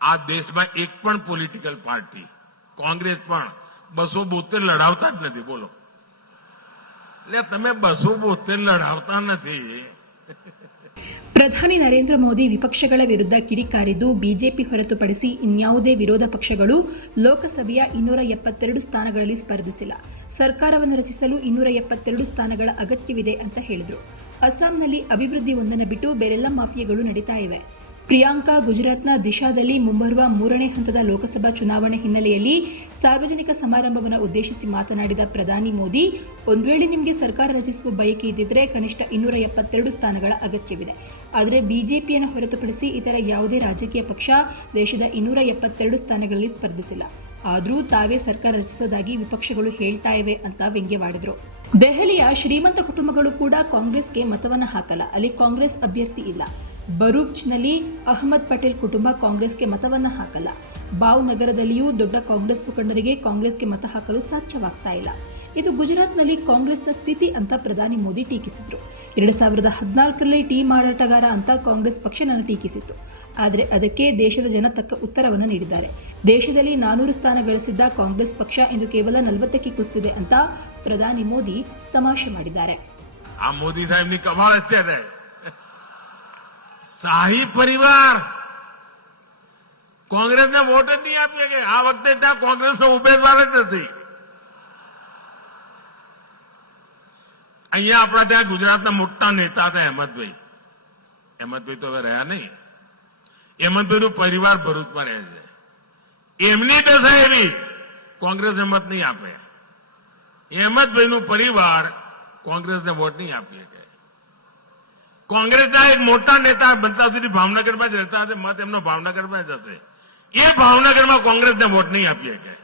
આ દેશમાં એક પણ પોલિટિકલ પાર્ટી કોંગ્રેસ પણ 272 લડાવતા જ નથી. બોલો, એટલે તમે 272 લડાવતા નથી. ಪ್ರಧಾನಿ ನರೇಂದ್ರ ಮೋದಿ ವಿಪಕ್ಷಗಳ ವಿರುದ್ಧ ಕಿಡಿಕಾರಿದ್ದು ಬಿಜೆಪಿ ಹೊರತುಪಡಿಸಿ ಇನ್ಯಾವುದೇ ವಿರೋಧ ಪಕ್ಷಗಳು ಲೋಕಸಭೆಯ 272 ಸ್ಥಾನಗಳಲ್ಲಿ ಸ್ಪರ್ಧಿಸಿಲ್ಲ. ಸರ್ಕಾರವನ್ನು ರಚಿಸಲು 272 ಸ್ಥಾನಗಳ ಅಗತ್ಯವಿದೆ ಅಂತ ಹೇಳಿದರು. ಅಸ್ಸಾಂನಲ್ಲಿ ಅಭಿವೃದ್ಧಿ ಒಂದನ್ನು ಬಿಟ್ಟು ಬೇರೆಲ್ಲ ಮಾಫಿಯಾಗಳು ನಡೀತಾ ಇವೆ. ಪ್ರಿಯಾಂಕಾ ಗುಜರಾತ್ನ ದಿಶಾದಲ್ಲಿ ಮುಂಬರುವ 3ನೇ ಹಂತದ ಲೋಕಸಭಾ ಚುನಾವಣೆ ಹಿನ್ನೆಲೆಯಲ್ಲಿ ಸಾರ್ವಜನಿಕ ಸಮಾರಂಭವನ್ನು ಉದ್ದೇಶಿಸಿ ಮಾತನಾಡಿದ ಪ್ರಧಾನಿ ಮೋದಿ, ಒಂದು ವೇಳೆ ನಿಮಗೆ ಸರ್ಕಾರ ರಚಿಸುವ ಬಯಕೆ ಇದ್ದಿದ್ರೆ ಕನಿಷ್ಠ 272 ಸ್ಥಾನಗಳ ಅಗತ್ಯವಿದೆ. ಆದರೆ ಬಿಜೆಪಿಯನ್ನು ಹೊರತುಪಡಿಸಿ ಇತರ ಯಾವುದೇ ರಾಜಕೀಯ ಪಕ್ಷ ದೇಶದ 272 ಸ್ಥಾನಗಳಲ್ಲಿ ಸ್ಪರ್ಧಿಸಿಲ್ಲ. ಆದರೂ ತಾವೇ ಸರ್ಕಾರ ರಚಿಸೋದಾಗಿ ವಿಪಕ್ಷಗಳು ಹೇಳ್ತಾ ಇವೆ ಅಂತ ವ್ಯಂಗ್ಯವಾಡಿದ್ರು. ದೆಹಲಿಯ ಶ್ರೀಮಂತ ಕುಟುಂಬಗಳು ಕೂಡ ಕಾಂಗ್ರೆಸ್ಗೆ ಮತವನ್ನು ಹಾಕಲ್ಲ. ಅಲ್ಲಿ ಕಾಂಗ್ರೆಸ್ ಅಭ್ಯರ್ಥಿ ಇಲ್ಲ. ಬರೂಚ್ನಲ್ಲಿ ಅಹಮದ್ ಪಟೇಲ್ ಕುಟುಂಬ ಕಾಂಗ್ರೆಸ್ಗೆ ಮತವನ್ನ ಹಾಕಲ್ಲ. ಬಾವ್ ನಗರದಲ್ಲಿಯೂ ದೊಡ್ಡ ಕಾಂಗ್ರೆಸ್ ಮುಖಂಡರಿಗೆ ಕಾಂಗ್ರೆಸ್ಗೆ ಮತ ಹಾಕಲು ಸಾಧ್ಯವಾಗ್ತಾ ಇಲ್ಲ. ಇದು ಗುಜರಾತ್ನಲ್ಲಿ ಕಾಂಗ್ರೆಸ್ನ ಸ್ಥಿತಿ ಅಂತ ಪ್ರಧಾನಿ ಮೋದಿ ಟೀಕಿಸಿದ್ರು. 2014ರಲ್ಲಿ ಟೀ ಮಾರಾಟಗಾರ ಅಂತ ಕಾಂಗ್ರೆಸ್ ಪಕ್ಷ ನನ್ನ ಟೀಕಿಸಿತ್ತು. ಆದರೆ ಅದಕ್ಕೆ ದೇಶದ ಜನ ತಕ್ಕ ಉತ್ತರವನ್ನು ನೀಡಿದ್ದಾರೆ. ದೇಶದಲ್ಲಿ 400 ಸ್ಥಾನ ಗಳಿಸಿದ್ದ ಕಾಂಗ್ರೆಸ್ ಪಕ್ಷ ಇಂದು ಕೇವಲ 40ಕ್ಕೆ ಕುಸಿದಿದೆ ಅಂತ ಪ್ರಧಾನಿ ಮೋದಿ ತಮಾಷೆ ಮಾಡಿದ್ದಾರೆ. ಆ ಮೋದಿ ಸಾಹೇಬ್ ನಿ ಕಮಾಲ್ ಅಚ್ಚೆ ಇದೆ. શાહી પરિવાર કોંગ્રેસને વોટ જ નહીં આપી શકે. આ વખતે ત્યાં કોંગ્રેસનો ઉમેદવાર જ નથી. અહીંયા આપણા ત્યાં ગુજરાતના મોટા નેતા હતા હેમંતભાઈ. હેમંતભાઈ તો હવે રહ્યા નહીં. હેમંતભાઈનું પરિવાર ભરૂચમાં રહે છે. એમની દશા એવી, કોંગ્રેસને મત નહીં આપે. હેમંતભાઈનું પરિવાર કોંગ્રેસને વોટ નહીં આપી શકે. કોંગ્રેસના એક મોટા નેતા બનતા સુધી ભાવનગરમાં જ રહેતા હશે. મત એમનો ભાવનગરમાં જ હશે. એ ભાવનગરમાં કોંગ્રેસને વોટ નહીં આપી શકે.